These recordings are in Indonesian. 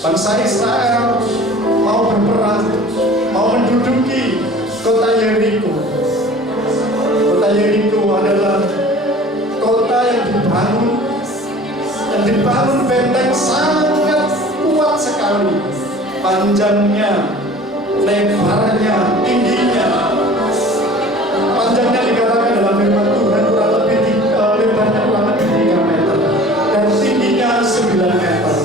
bangsa Israel mau berperang, mau menduduki kota Yeriko. Kota Yeriko adalah kota yang dibangun benteng sangat kuat sekali, panjangnya, lebarnya, tingginya. Panjangnya dikatakan dalam firman Tuhan kurang lebih lebarnya kurang lebih 3 meter dan tingginya 9 meter.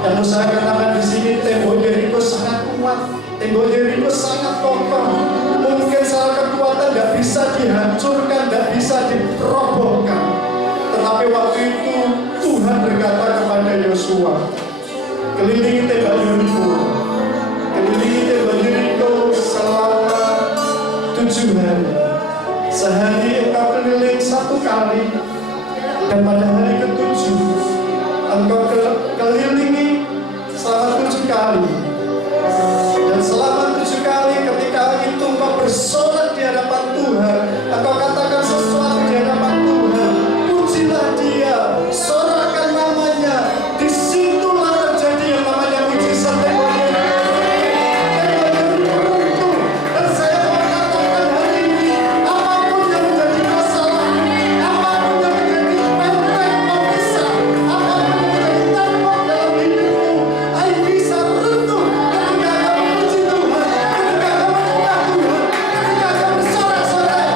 Dan saya katakan di sini tembok Yeriko sangat kuat, tembok Yeriko sangat kokoh. Mungkin secara kekuatan tidak bisa dihancurkan, tidak bisa dirobohkan. Tetapi waktu itu Tuhan berkata kepada Yosua, kelilingi tembok Yeriko, kelilingi tembok Yeriko selama 7 hari. Sehari engkau keliling 1 kali, dan pada hari ke-7 engkau kelilingi selama 7 kali. Dan selama 7 kali ketika itu engkau bersorak di hadapan Tuhan, engkau katakan sesuatu di hadapan Tuhan, pujilah Dia, sorakan namanya. Disitulah terjadi yang namanya mujizat tembok Yeriko. Dan saya mau katakan hari ini, apapun yang menjadi masalah, apapun yang menjadi benteng pemisah, apapun yang menjadi tembok dalam hidupmu, ayo bisa runtuh ketika kamu puji Tuhan, ketika kamu menyembah Tuhan, ketika kamu bersorak-sorai.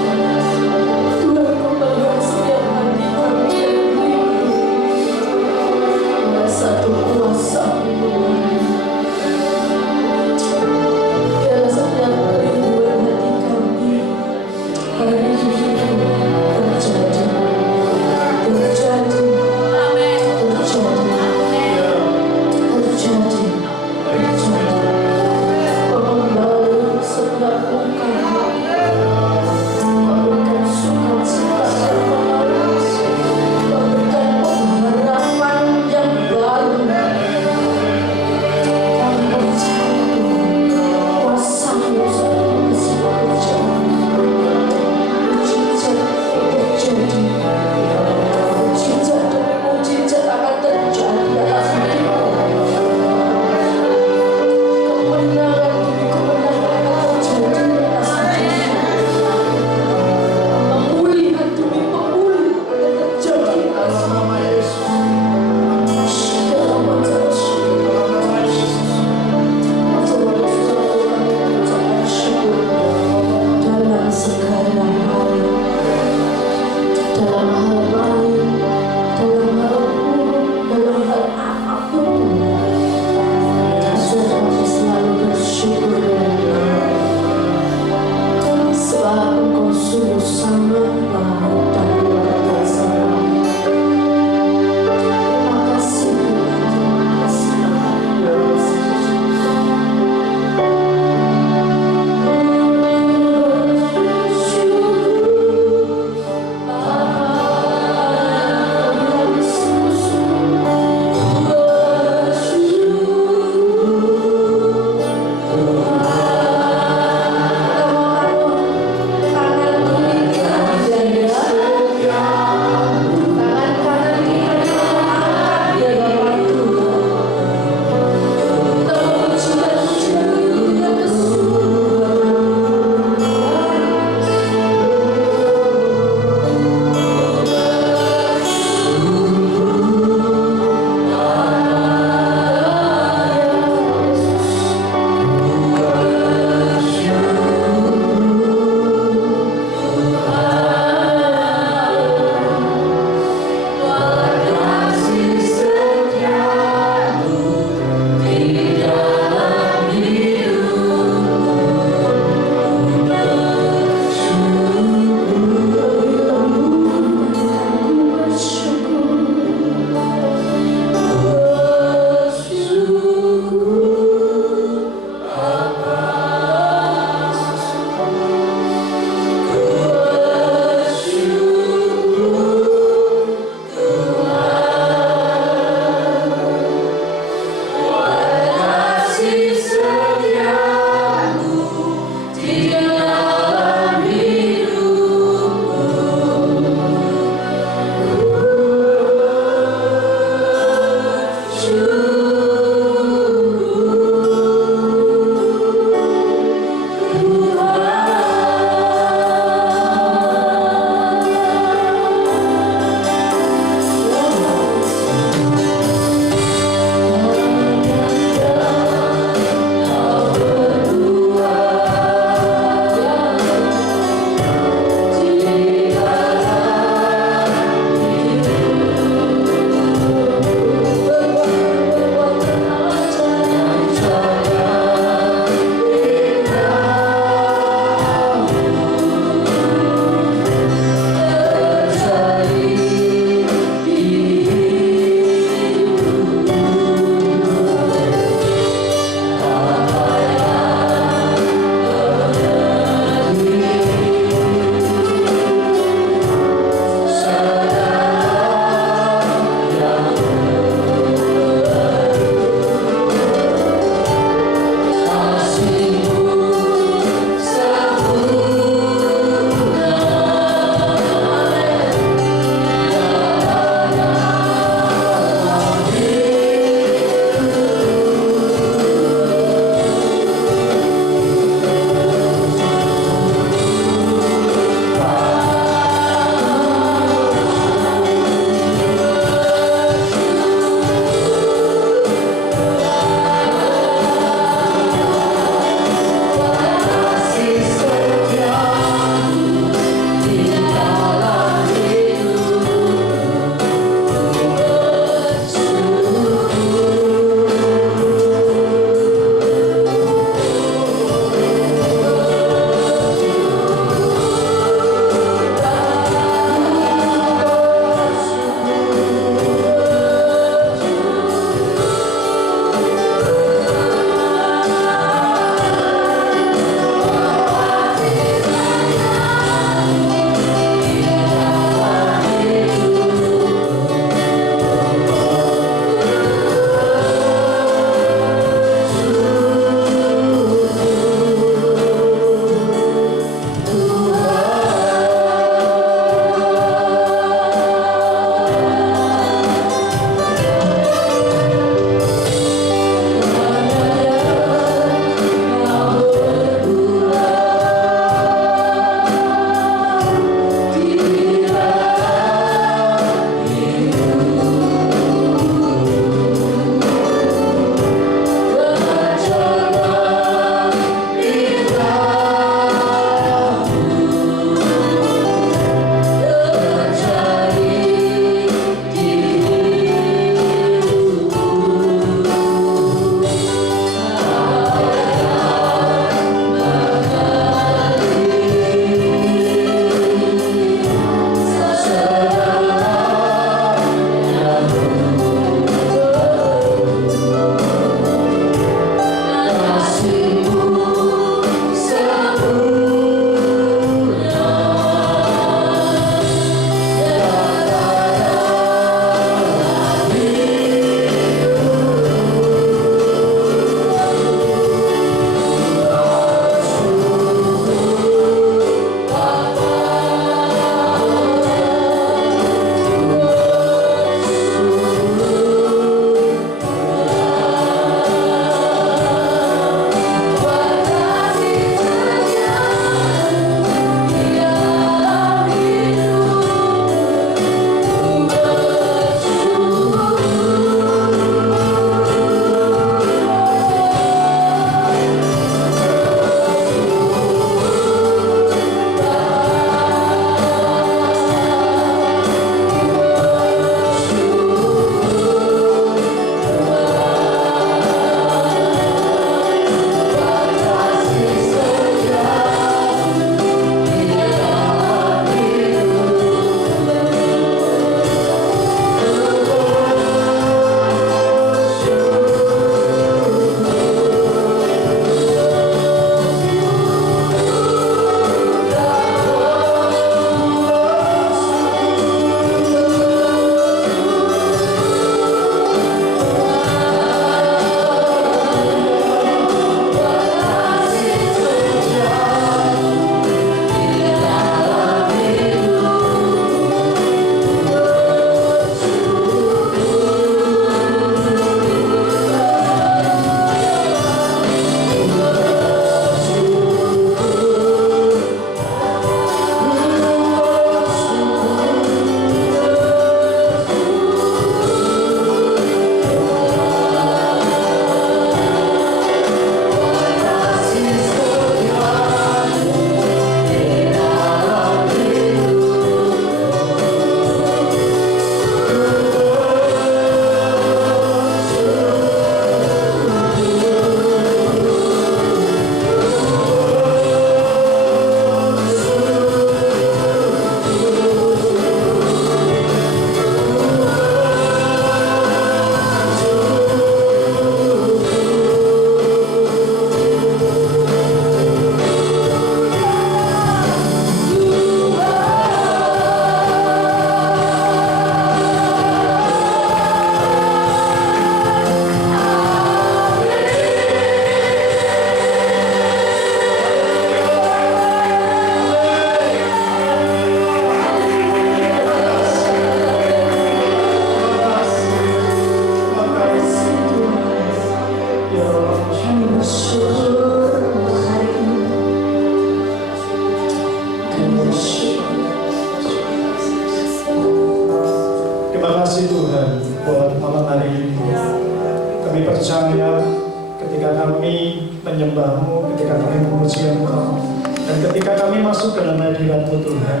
menyembah-Mu, ketika kami memuji Engkau, dan ketika kami masuk dalam hadirat-Mu Tuhan,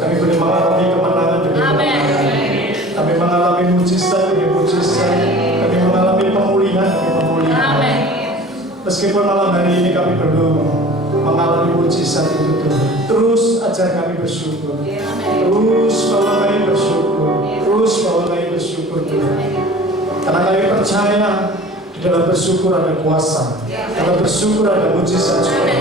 kami boleh mengalami kemenangan demi kemenangan. Kami mengalami mujizat demi mujizat. Kami mengalami pemulihan demi pemulihan. Meskipun malam hari ini kami belum mengalami mujizat itu Tuhan, terus ajar kami bersyukur. Terus bawa kami bersyukur. Terus bawa kami bersyukur Tuhan. Karena kami percaya di dalam bersyukur ada kuasa. Dalam bersyukur ada mujizat juga.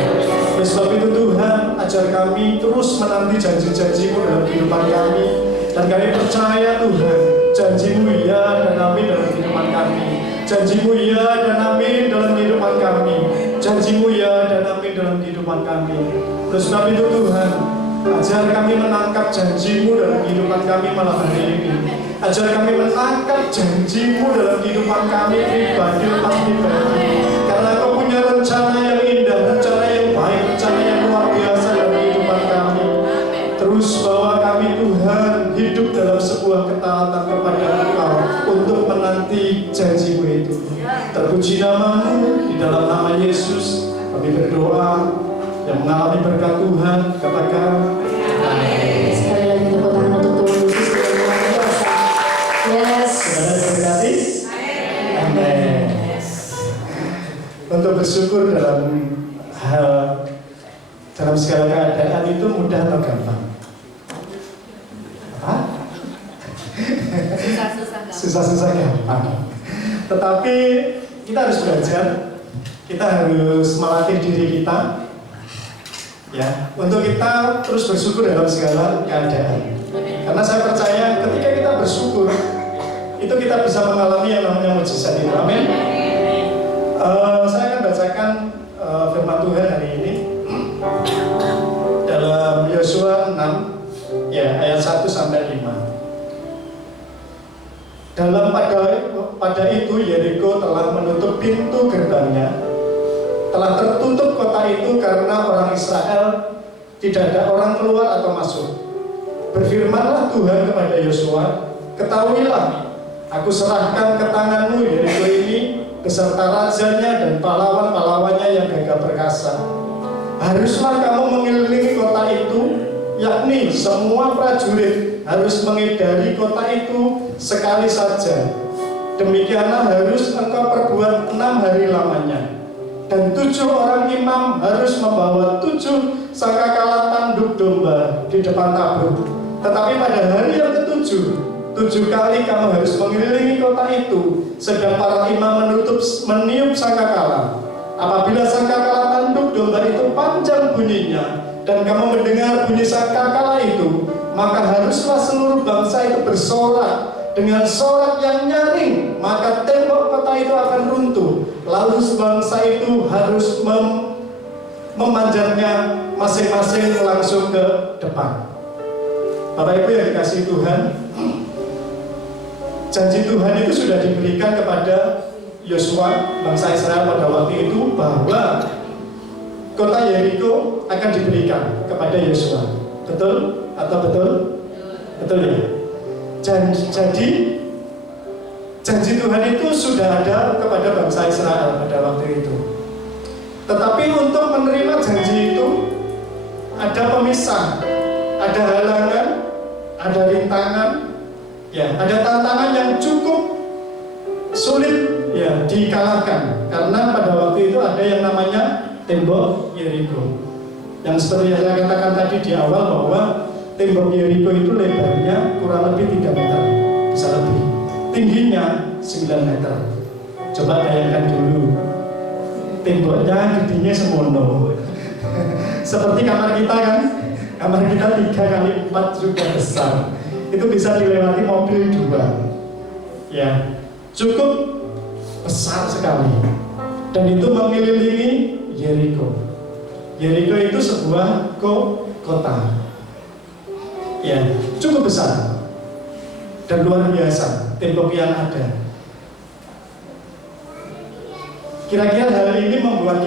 Oleh sebab itu Tuhan, ajar kami terus menanti janji-janji-Mu dalam kehidupan kami. Dan kami percaya Tuhan, janji-Mu ya dan amin dalam kehidupan kami. Janji-Mu ya dan amin dalam kehidupan kami. Janji-Mu ya dan amin dalam kehidupan kami. Oleh sebab itu Tuhan, ajar kami menangkap janji-Mu dalam kehidupan kami malam hari ini. Ajar kami menangkap janji-Mu dalam kehidupan kami pribadi lepas pribadi. Karena Kau punya rencana yang indah, rencana yang baik, rencana yang luar biasa dalam kehidupan kami. Terus bawa kami Tuhan hidup dalam sebuah ketaatan kepada Engkau untuk menanti janji-Mu itu. Terpuji nama-Mu, di dalam nama Yesus kami berdoa. Yang mengalami berkat Tuhan, katakan amin. Sekali lagi tepuk tangan untuk Tuhan Yesus yang luar biasa. Yes. Saudara diberkati? Amin. Untuk bersyukur dalam segala keadaan itu mudah atau gampang? Apa? Susah-susah gampang. Tetapi kita harus belajar, kita harus melatih diri kita, ya, untuk kita terus bersyukur dalam segala keadaan. Karena saya percaya ketika kita bersyukur, itu kita bisa mengalami yang namanya mujizat itu. Amin. Saya akan bacakan firman Tuhan hari ini dalam Yosua 6, ya, ayat 1 sampai 5. Pada itu Yeriko telah menutup pintu gerbangnya, telah tertutup kota itu karena orang Israel, tidak ada orang keluar atau masuk. Berfirmanlah Tuhan kepada Yosua, ketahuilah, aku serahkan ke tanganmu Yeriko ini beserta rajanya dan pahlawan-pahlawannya yang gagah perkasa. Haruslah kamu mengelilingi kota itu, yakni semua prajurit harus mengedari kota itu sekali saja. Demikianlah harus engkau perbuat 6 hari lamanya. Dan 7 orang imam harus membawa 7 sangkakala tanduk domba di depan tabur. Tetapi pada hari yang ke-7, 7 kali kamu harus mengelilingi kota itu, sedang para imam meniup sangkakala. Apabila sangkakala tanduk domba itu panjang bunyinya, dan kamu mendengar bunyi sangkakala itu, maka haruslah seluruh bangsa itu bersorak dengan sorak yang nyaring, maka tembok kota itu akan runtuh. Lalu bangsa itu harus memanjatnya masing-masing langsung ke depan. Bapak Ibu yang dikasihi Tuhan, janji Tuhan itu sudah diberikan kepada Yosua, bangsa Israel pada waktu itu, bahwa kota Yeriko akan diberikan kepada Yosua. Betul atau betul? Betul ya? Jadi janji Tuhan itu sudah ada kepada bangsa Israel pada waktu itu. Tetapi untuk menerima janji itu ada pemisah, ada halangan, ada rintangan, ya, ada tantangan yang cukup sulit ya dikalahkan, karena pada waktu itu ada yang namanya tembok Yeriko. Yang seperti yang saya katakan tadi di awal, bahwa tembok Yeriko itu lebarnya kurang lebih 3 meter, bisa lebih. Tingginya 9 meter. Coba bayangkan dulu, temboknya gedenya semono. Seperti kamar kita kan, kamar kita 3x4 juga besar. Itu bisa dilewati mobil 2. Ya, cukup besar sekali. Dan itu mengelilingi Yeriko. Yeriko itu sebuah kota. Ya, cukup besar dan luar biasa tembok yang ada. Kira-kira hal ini membuat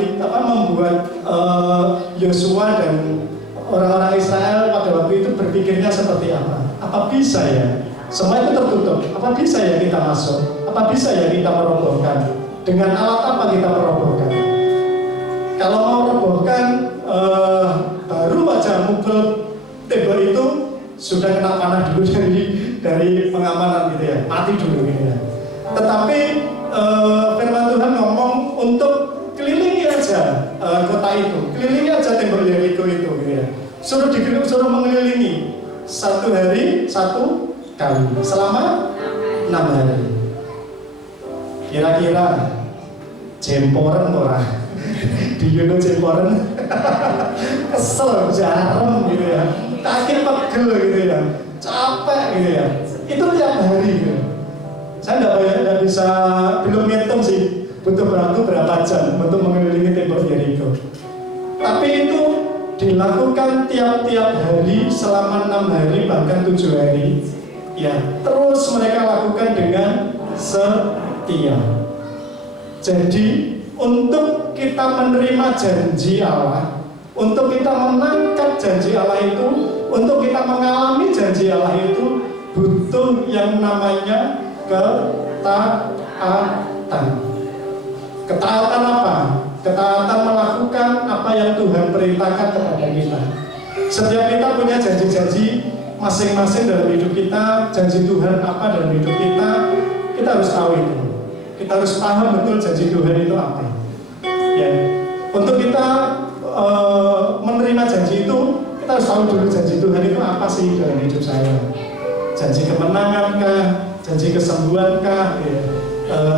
Yosua dan orang-orang Israel pada waktu itu berpikirnya seperti apa? Apa bisa ya? Semua itu tertutup. Apa bisa ya kita masuk? Apa bisa ya kita merobohkan? Dengan alat apa kita merobohkan? Kalau mau robohkan baru aja mukul tembok itu sudah kena panah dulu dari pengamanan gitu ya, mati dulu gitu ya. Tetapi firman Tuhan ngomong untuk kelilingi aja kota itu, kelilingi aja tembok Yeriko itu gitu ya. Suruh mengelilingi 1 hari 1 kali selama 6 hari. Kira-kira jemporan orang di Yuno jemporan kesel, jarem gitu ya, kaki pegel gitu ya, capek gitu ya. Itu tiap hari gitu. Saya nggak bisa, belum ngitung sih butuh waktu berapa jam untuk mengelilingi tembok Yeriko. Tapi itu dilakukan tiap-tiap hari selama 6 hari bahkan 7 hari. Ya, terus mereka lakukan dengan setia. Jadi untuk kita menerima janji Allah, untuk kita menangkap janji Allah itu, untuk kita mengalami janji Allah itu, butuh yang namanya ketaatan. Ketaatan apa? Ketaatan melakukan apa yang Tuhan perintahkan kepada kita. Setiap kita punya janji-janji masing-masing dalam hidup kita, janji Tuhan apa dalam hidup kita harus tahu itu. Kita harus paham betul janji Tuhan itu apa. Ya, untuk kita menerima janji itu, kita harus tahu dulu janji Tuhan itu apa sih dalam hidup saya. Janji kemenangan kah, janji kesembuhan kah, ya,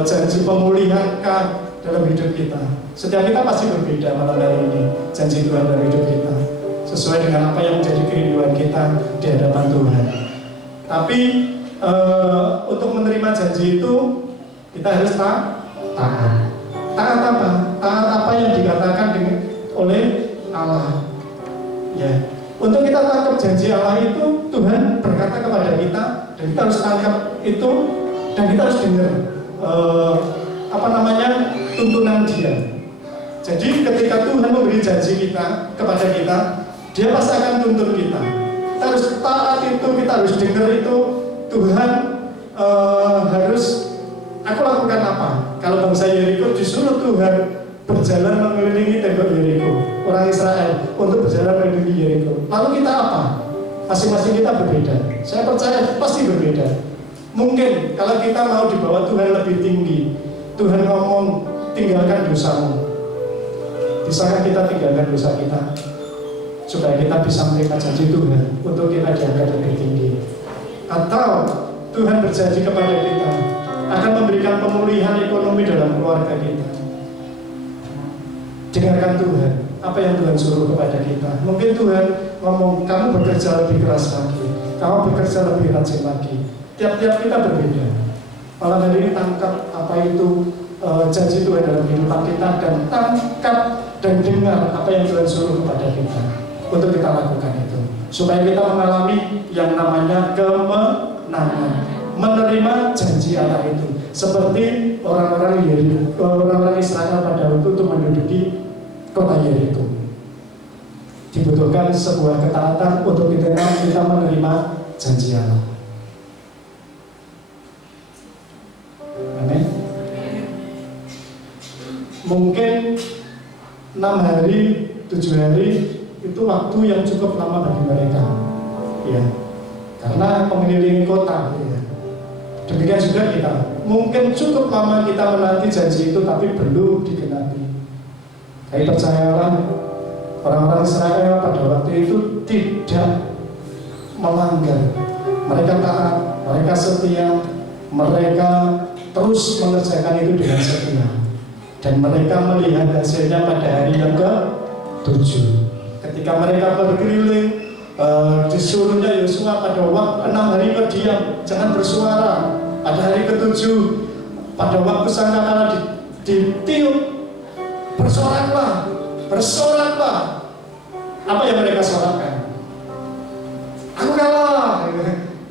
janji pemulihan kah dalam hidup kita. Setiap kita pasti berbeda malam hari ini janji Tuhan dalam hidup kita, sesuai dengan apa yang menjadi kerinduan kita di hadapan Tuhan. Tapi untuk menerima janji itu kita harus taat. Taat apa? Taat apa yang dikatakan oleh Allah. Ya. Untuk kita tangkap janji Allah itu, Tuhan berkata kepada kita, dan kita harus tangkap itu, dan kita harus dengar tuntunan Dia. Jadi ketika Tuhan memberi janji kepada kita, Dia pasti akan tuntun kita. Kita harus taat itu, kita harus dengar itu. Tuhan harus, aku lakukan apa? Kalau bangsa Yeriko disuruh Tuhan berjalan mengelilingi tembok Yeriko, orang Israel untuk berjalan mengelilingi Yeriko. Lalu kita apa? Masing-masing kita berbeda. Saya percaya pasti berbeda. Mungkin kalau kita mau dibawa Tuhan lebih tinggi, Tuhan ngomong tinggalkan dosamu. Bisakah kita tinggalkan dosa kita supaya kita bisa menerima janji Tuhan untuk kita diangkat lebih tinggi? Atau Tuhan berjanji kepada kita akan memberikan pemulihan ekonomi dalam keluarga kita. Dengarkan Tuhan, apa yang Tuhan suruh kepada kita. Mungkin Tuhan ngomong, kamu bekerja lebih keras lagi, kamu bekerja lebih rajin lagi. Tiap-tiap kita berbeda. Malam hari ini tangkap apa itu janji Tuhan dalam kehidupan kita, dan tangkap dan dengar apa yang Tuhan suruh kepada kita untuk kita lakukan itu, supaya kita mengalami yang namanya kemenangan, menerima janji Allah itu. Seperti orang-orang Israel pada waktu itu menduduki kota Yeriko. Dibutuhkan sebuah ketaatan untuk kita menerima janji Allah. Amin. Mungkin 6 hari, 7 hari itu waktu yang cukup lama bagi mereka, ya, karena mengelilingi kota. Ya. Demikian juga kita, mungkin cukup lama kita menanti janji itu, tapi belum digenapi. Tapi percayalah, orang-orang Israel pada waktu itu tidak melanggar. Mereka taat, mereka setia, mereka terus mengerjakan itu dengan setia. Dan mereka melihat hasilnya pada hari yang ke-7. Ketika mereka berkeliling, disuruhnya Yosua pada waktu 6 hari berdiam, jangan bersuara. Pada hari ke-7, pada waktu sangkakala ditiup, bersoraklah, bersoraklah. Apa yang mereka sorakkan? Aku kalah,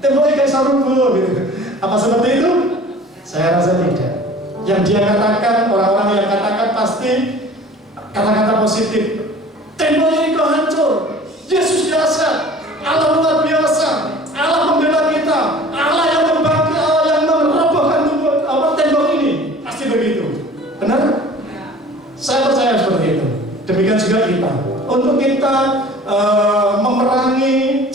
temboknya kayak sarungku, gitu. Apa seperti itu? Saya rasa tidak. Yang dia katakan, orang-orang yang katakan pasti kata-kata positif. Temboknya itu hancur, Yesus dahsyat, Allah luar biasa, Allah membela kita, Allah yang membangkit, Allah yang merobohkan tembok ini. Pasti begitu, benar? Saya percaya seperti itu. Demikian juga kita. Untuk kita memerangi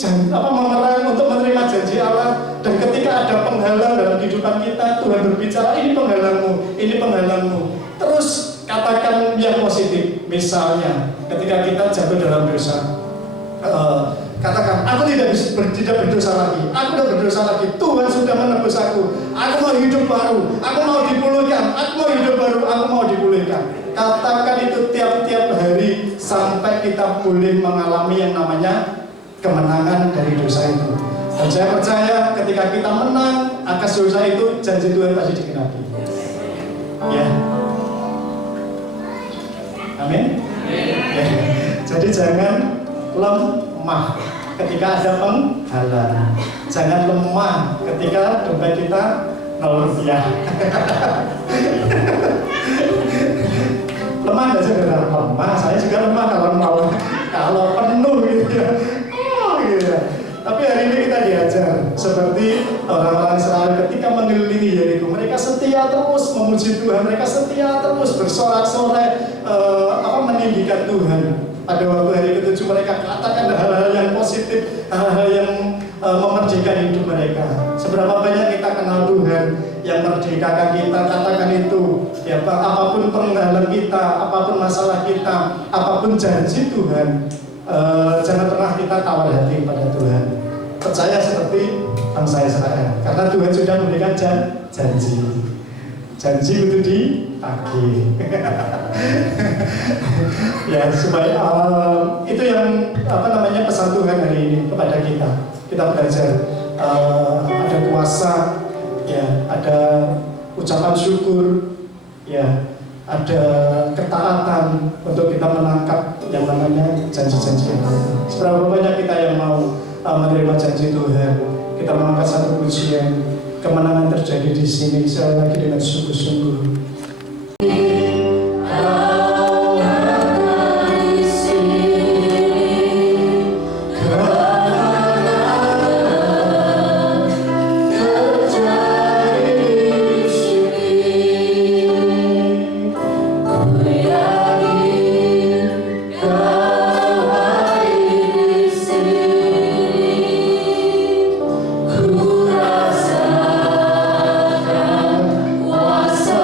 untuk menerima janji Allah, dan ketika ada penghalang dalam kehidupan kita, Tuhan berbicara, ini penghalangmu, ini penghalangmu. Terus katakan yang positif. Misalnya, ketika kita jatuh dalam dosa, katakan, aku tidak berdosa lagi, aku tidak berdosa lagi. Tuhan sudah menebus aku mau hidup baru, aku mau dipulihkan, aku mau hidup baru, aku mau dipulihkan. Katakan itu tiap-tiap hari sampai kita boleh mengalami yang namanya kemenangan dari dosa itu. Dan saya percaya ketika kita menang atas dosa itu, janji Tuhan pasti digenapi. Ya. Amin. Ya. Jadi jangan lemah ketika ada penghalang. Jangan lemah ketika dompet kita 0 rupiah. Lemah nggak saudara? Lemah, saya juga lemah kalau penuh gitu ya. Gitu ya. Tapi hari ini kita diajar seperti orang-orang Israel ketika mengelilingi Yeriko, mereka setia terus memuji Tuhan, mereka setia terus bersorak-sorai meninggikan Tuhan. Pada waktu hari ke-7 mereka katakan hal-hal yang positif, hal-hal yang memerdekakan hidup mereka. Seberapa banyak kita kenal Tuhan yang merdekakan kita, katakan itu. Ya, apapun penghalang kita, apapun masalah kita, apapun janji Tuhan, jangan pernah kita tawar hati pada Tuhan. Percaya seperti bangsa Israel, karena Tuhan sudah memberikan janji. Janji itu ditagih. Ya, supaya itu yang pesan Tuhan hari ini kepada kita. Kita belajar ada kuasa, ya, ada ucapan syukur, ya, ada ketaatan untuk kita menangkap yang namanya janji-janji yang ada. Seberapa banyak kita yang mau menerima janji Tuhan? Kita mengangkat satu pujian, kemenangan terjadi di sini sekali lagi dengan sungguh-sungguh. Ku rasakan kuasa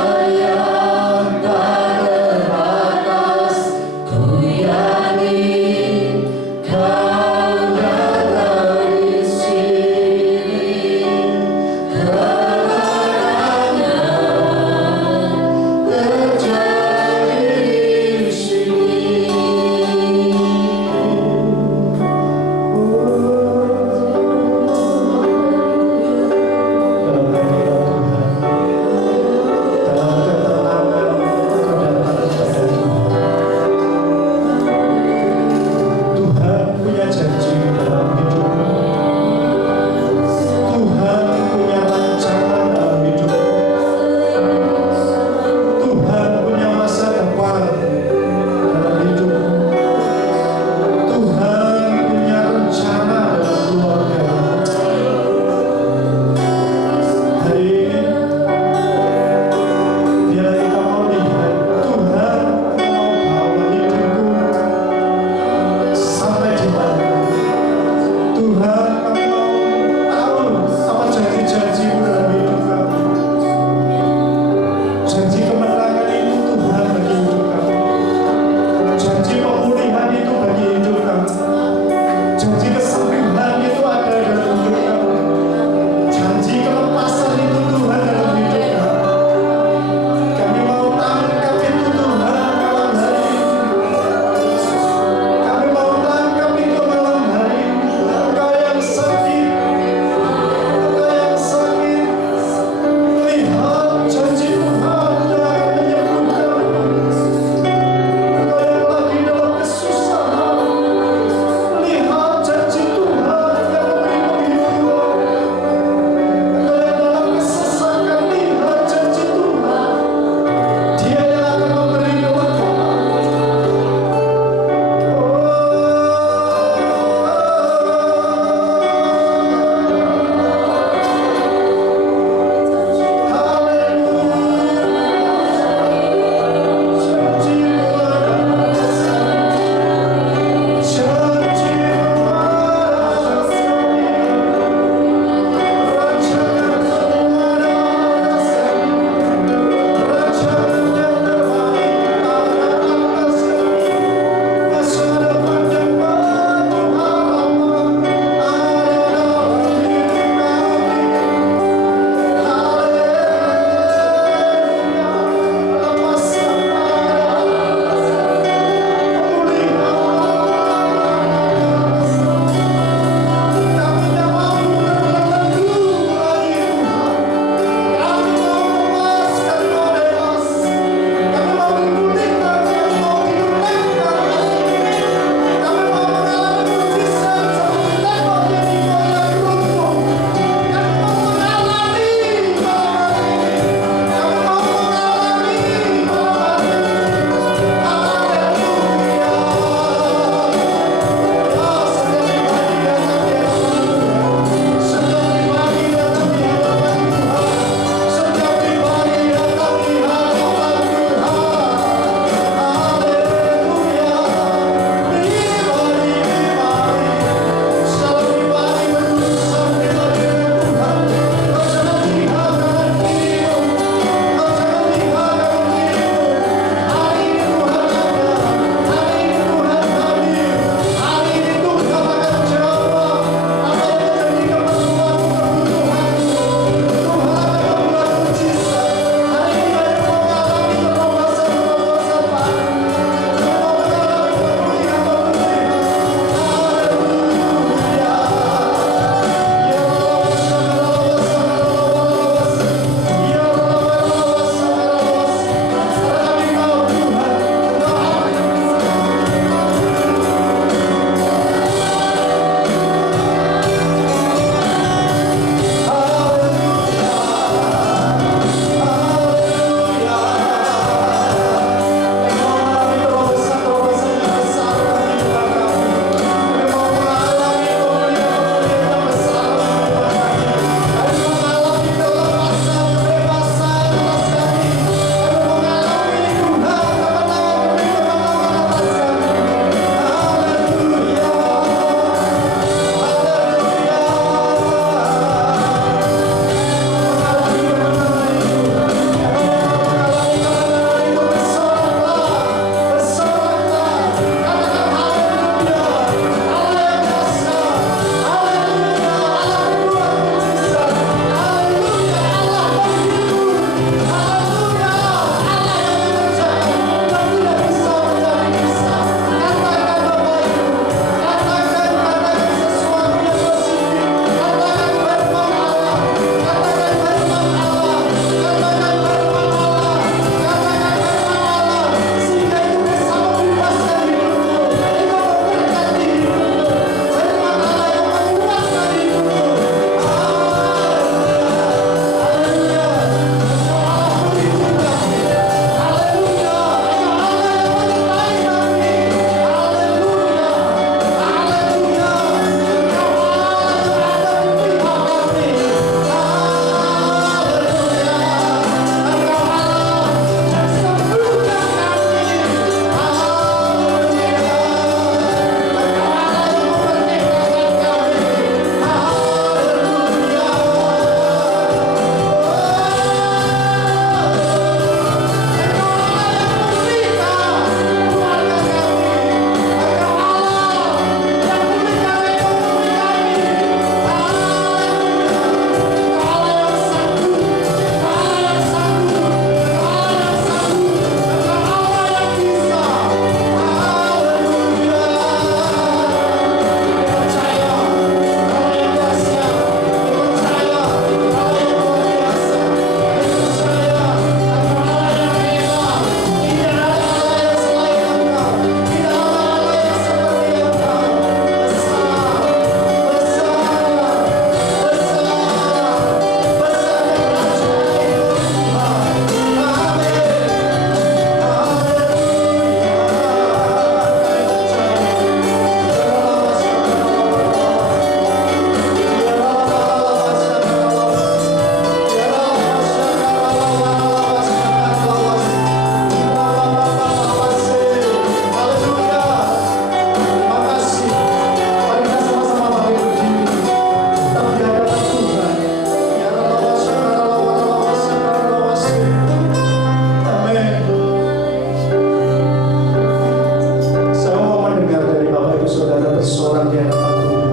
bersorak di hadapan Tuhan.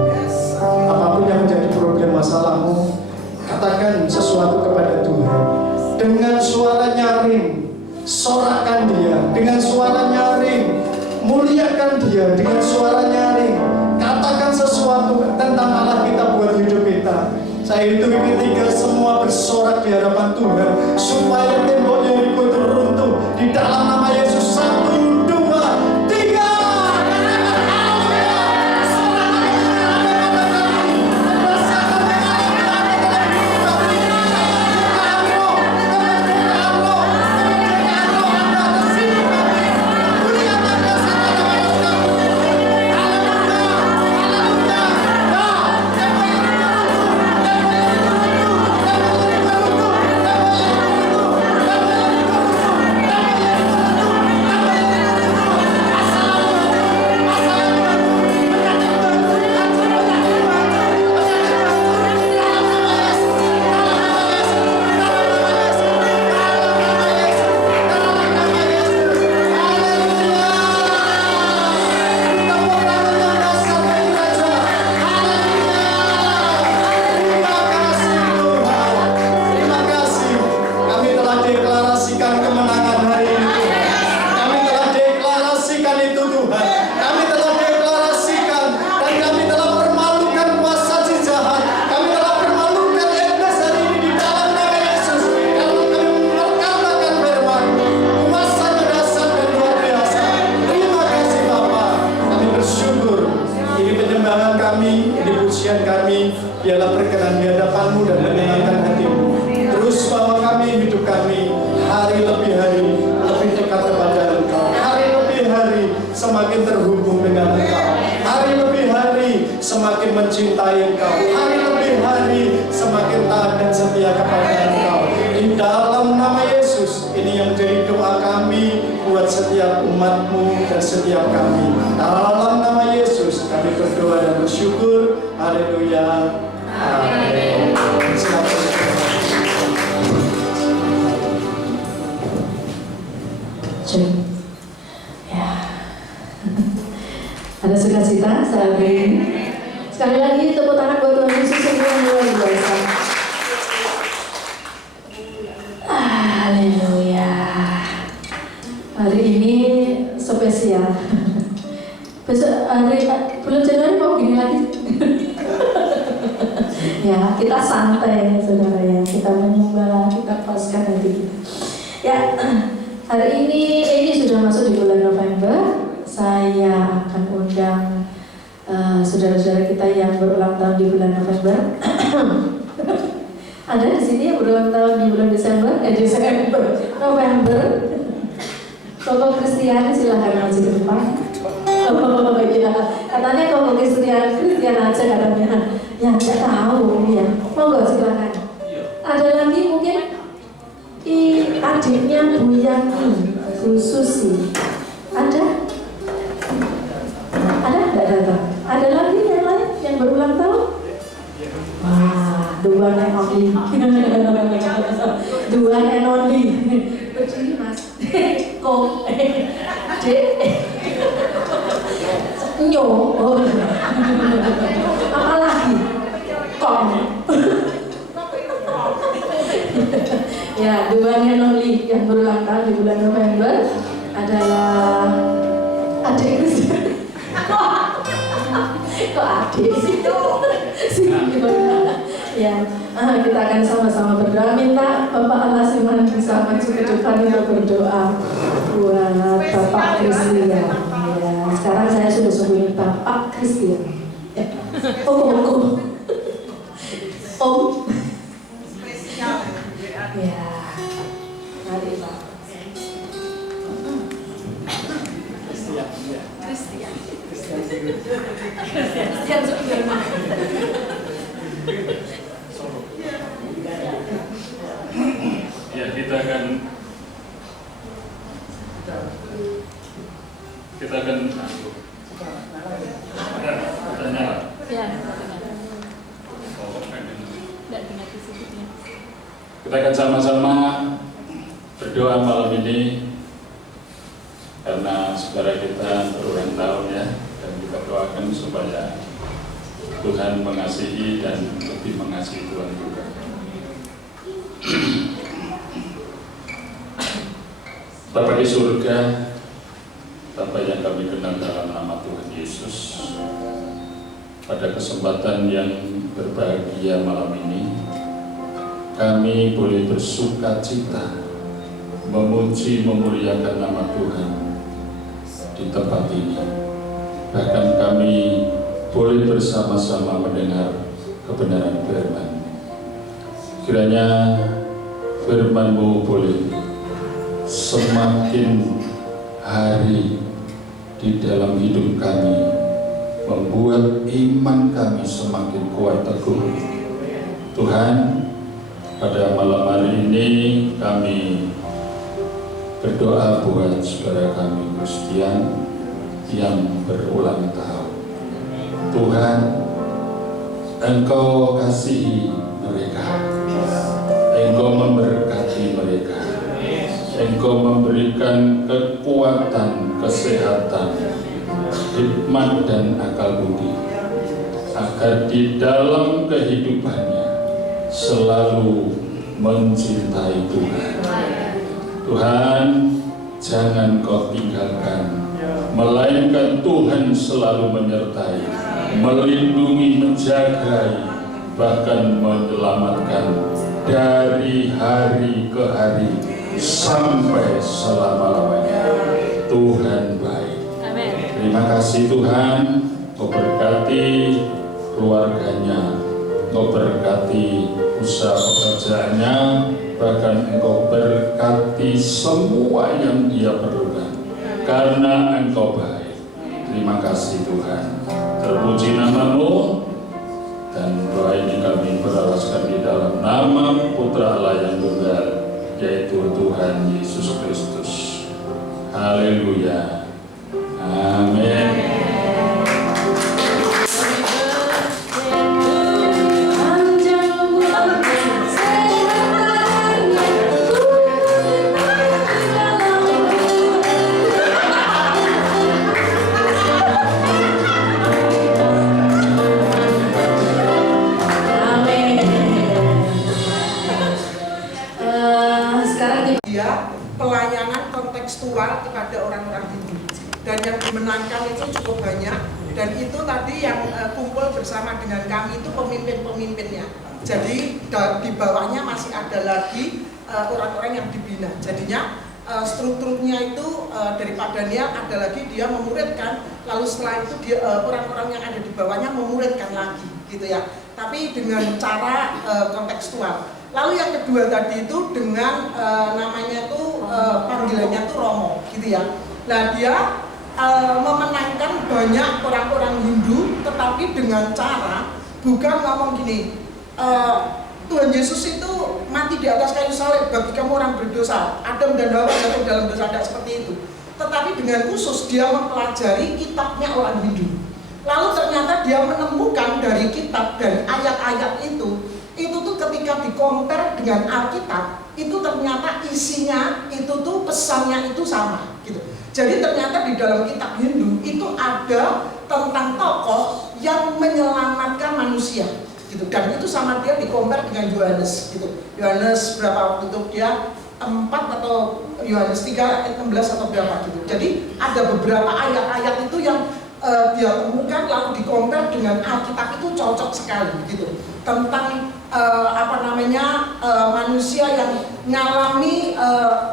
Apapun yang menjadi problem masalahmu, katakan sesuatu kepada Tuhan. Dengan suara nyaring, sorakan Dia. Dengan suara nyaring, muliakan Dia. Dengan suara nyaring, katakan sesuatu tentang Allah kita buat hidup kita. Saya hitung ketiga, semua bersorak di hadapan Tuhan, supaya tembok Yeriko teruntuh di dalam nama Yesus. 1, 2, 3. Biarlah berkenan di hadapan-Mu dan menyenangkan hati-Mu. Terus bawa kami, hidup kami, hari lebih hari lebih dekat kepada Engkau. Hari lebih hari semakin terhubung dengan Engkau. Hari lebih hari semakin mencintai Engkau. Hari lebih hari semakin taat dan setia kepada Engkau. Di dalam nama Yesus, ini yang menjadi doa kami buat setiap umat-Mu dan setiap kami. Dalam nama Yesus kami berdoa dan bersyukur. Haleluya. Amin. Ya. Ada sukacita saat ini. Sekali lagi tepuk tangan buat Tuhan Yesus yang luar biasa. Haleluya. Hari ini spesial. Besok hari bulan Januari mau gini lagi. Ya, kita santai saudara ya, kita menyembah, kita paskan hati kita. Ya, hari ini sudah masuk di bulan November. Saya akan undang saudara-saudara kita yang berulang tahun di bulan November. Ada di sini yang berulang tahun di bulan November. Tokoh Kristiani silakan maju ke depan. Oh iya, katanya kalau Kristian aja katanya. Ya nggak tahu ya. Monggo silakan. Ada lagi mungkin adiknya Bu Yani, Bu Susi. Ada? Nggak datang. Ada lagi yang lain yang berulang tahun? Wah, dua and only. Dua and only. Berdiri mas. Kok? Dek. Nyo. Apa lagi? Kong. Ya, dua and only yang berulang tahun di bulan November adalah adik Kristian. Kok adik sih? Ya, kita akan sama-sama berdoa. Minta Bapak Allah Siman bisa maju ke depan untuk berdoa buat Bapak Kristian. Ya, sekarang saya sudah sebut Bapak Kristian. Om. Ya, mari Pak. Kristian Sugiono. Ya, kita akan kita akan sama-sama berdoa malam ini karena saudara kita berulang tahun ya, dan kita doakan supaya supaya Tuhan mengasihi dan lebih mengasihi Tuhan juga. Bapa di surga, Bapa yang kami kenal dalam nama Tuhan Yesus, pada kesempatan yang berbahagia malam ini, kami boleh bersuka cita, memuji, memuliakan nama Tuhan di tempat ini. Bahkan kami boleh bersama-sama mendengar kebenaran firman. Kiranya firman-Mu boleh semakin hari di dalam hidup kami, membuat iman kami semakin kuat teguh. Tuhan, pada malam hari ini kami berdoa buat saudara kami Kristian yang berulang tahun. Tuhan, Engkau kasihi mereka, Engkau memberkati mereka, Engkau memberikan kekuatan, kesehatan, hikmat dan akal budi, agar di dalam kehidupannya selalu mencintai Tuhan. Tuhan, jangan Kau tinggalkan, melainkan Tuhan selalu menyertai, melindungi, menjagai, bahkan menyelamatkan dari hari ke hari sampai selama-lamanya. Tuhan baik. Amin. Terima kasih Tuhan, Kau berkati keluarganya, Kau berkati usaha pekerjaannya, bahkan Engkau berkati semua yang dia perlukan, karena Engkau baik. Terima kasih Tuhan. Terpuji nama-Mu, dan doa ini kami beralaskan di dalam nama Putra Allah yang tunggal, yaitu Tuhan Yesus Kristus. Haleluya. Amin. Pelayanan kontekstual kepada orang-orang Hindu, dan yang dimenangkan itu cukup banyak, dan itu tadi yang kumpul bersama dengan kami itu pemimpin-pemimpinnya. Jadi di bawahnya masih ada lagi orang-orang yang dibina. Jadinya strukturnya itu daripada dia ada lagi dia memuridkan, lalu setelah itu dia orang-orang yang ada di bawahnya memuridkan lagi, gitu ya. Tapi dengan cara kontekstual. Lalu yang kedua tadi itu dengan namanya tuh panggilannya tuh Romo, gitu ya. Nah dia memenangkan banyak orang-orang Hindu, tetapi dengan cara bukan ngomong gini, Tuhan Yesus itu mati di atas kayu salib bagi kamu orang berdosa, Adam dan Hawa jatuh dalam dosa, tidak seperti itu. Tetapi dengan khusus dia mempelajari kitabnya orang Hindu. Lalu ternyata dia menemukan dari kitab dan ayat-ayat itu tuh ketika dikompar dengan Alkitab, itu ternyata isinya itu tuh pesannya itu sama, gitu. Jadi ternyata di dalam kitab Hindu itu ada tentang tokoh yang menyelamatkan manusia, gitu. Dan itu sama dia dikompar dengan Yohanes, gitu. Yohanes berapa waktu itu dia 4 atau Yohanes 3 ayat 16 atau berapa gitu. Jadi ada beberapa ayat-ayat itu yang dia temukan lalu dikompar dengan Alkitab, itu cocok sekali, gitu. Tentang manusia yang mengalami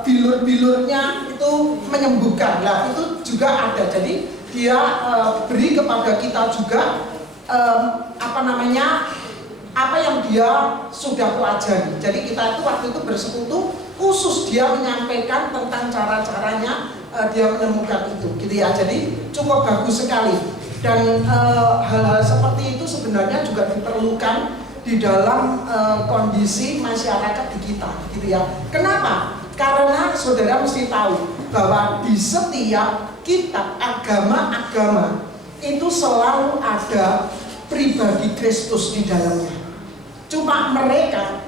bilur-bilurnya itu menyembuhkan. Nah itu juga ada. Jadi dia beri kepada kita juga apa yang dia sudah pelajari. Jadi kita itu waktu itu bersekutu khusus dia menyampaikan tentang cara-caranya dia menemukan itu, gitu ya. Jadi cukup bagus sekali. Dan hal-hal seperti itu sebenarnya juga diperlukan di dalam kondisi masyarakat di kita, gitu ya. Kenapa? Karena saudara mesti tahu bahwa di setiap kitab agama-agama itu selalu ada pribadi Kristus di dalamnya. Cuma mereka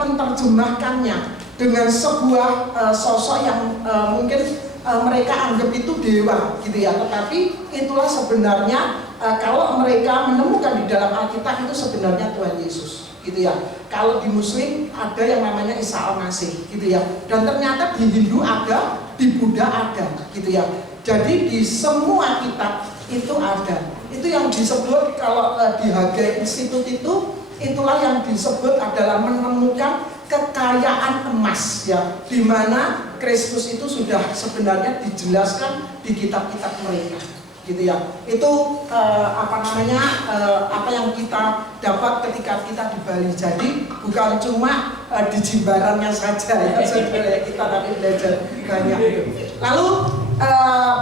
menerjemahkannya dengan sebuah sosok yang mungkin mereka anggap itu dewa gitu ya, tetapi itulah sebenarnya kalau mereka menemukan di dalam Alkitab itu sebenarnya Tuhan Yesus gitu ya. Kalau di Muslim ada yang namanya Isa Al-Masih gitu ya, dan ternyata di Hindu ada, di Buddha ada gitu ya. Jadi di semua kitab itu ada. Itu yang disebut kalau di Hagai Institute itulah yang disebut adalah menemukan kekayaan emas ya, di mana Kristus itu sudah sebenarnya dijelaskan di kitab-kitab mereka gitu ya. Itu apa yang kita dapat ketika kita di Bali. Jadi bukan cuma di Jimbarannya saja ya saudara, kita tapi belajar banyak itu. Lalu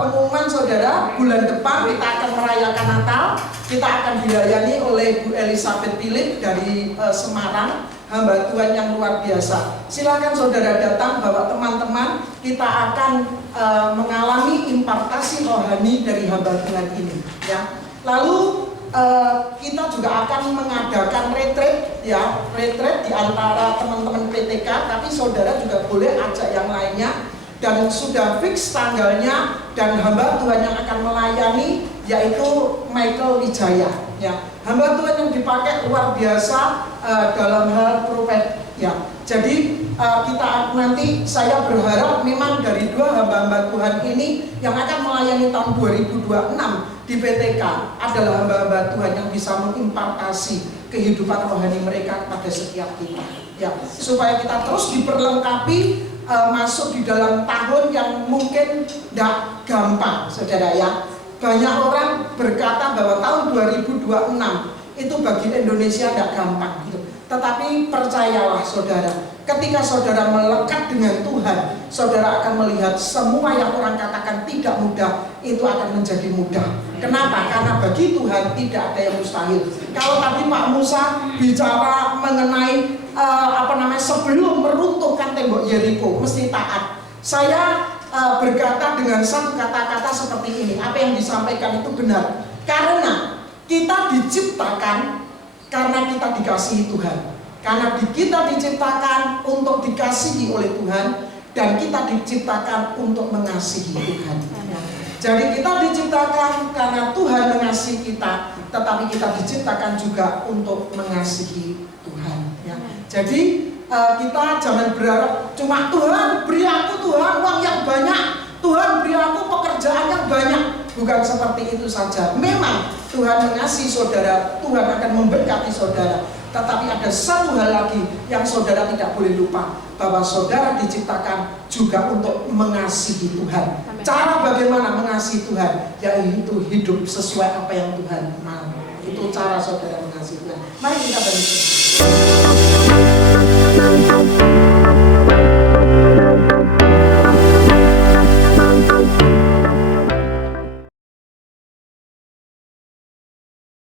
pengumuman saudara, bulan depan kita akan merayakan Natal. Kita akan dilayani oleh Bu Elizabeth Philip dari Semarang, hamba Tuhan yang luar biasa. Silakan saudara datang, bawa teman-teman. Kita akan mengalami impartasi rohani dari hamba Tuhan ini. Ya. Lalu kita juga akan mengadakan retreat, ya, retreat di antara teman-teman PTK. Tapi saudara juga boleh ajak yang lainnya. Dan sudah fix tanggalnya, dan hamba Tuhan yang akan melayani yaitu Michael Wijaya ya. Hamba Tuhan yang dipakai luar biasa dalam hal profet ya. Jadi kita nanti, saya berharap memang dari dua hamba-hamba Tuhan ini yang akan melayani tahun 2026 di PTK adalah hamba-hamba Tuhan yang bisa mengimpartasi kehidupan rohani mereka kepada setiap kita ya, supaya kita terus diperlengkapi masuk di dalam tahun yang mungkin tidak gampang saudara ya. Banyak orang berkata bahwa tahun 2026 itu bagi Indonesia tidak gampang gitu. Tetapi percayalah saudara, ketika saudara melekat dengan Tuhan, saudara akan melihat semua yang orang katakan tidak mudah, itu akan menjadi mudah. Kenapa? Karena bagi Tuhan tidak ada yang mustahil. Kalau tadi Pak Musa bicara mengenai sebelum meruntuhkan tembok Yeriko mesti taat. Saya berkata dengan satu kata-kata seperti ini. Apa yang disampaikan itu benar. Karena kita diciptakan karena kita dikasihi Tuhan. Karena kita diciptakan untuk dikasihi oleh Tuhan, dan kita diciptakan untuk mengasihi Tuhan. Jadi kita diciptakan karena Tuhan mengasihi kita, tetapi kita diciptakan juga untuk mengasihi Tuhan. Ya. Jadi kita jangan berharap cuma Tuhan beri aku Tuhan uang yang banyak, Tuhan beri aku pekerjaan yang banyak. Bukan seperti itu saja. Memang Tuhan mengasihi saudara, Tuhan akan memberkati saudara. Tetapi ada satu hal lagi yang saudara tidak boleh lupa, bahwa saudara diciptakan juga untuk mengasihi Tuhan. Cara bagaimana mengasihi Tuhan? Yaitu hidup sesuai apa yang Tuhan mau. Itu cara saudara mengasihi Tuhan. Mari kita berdiri.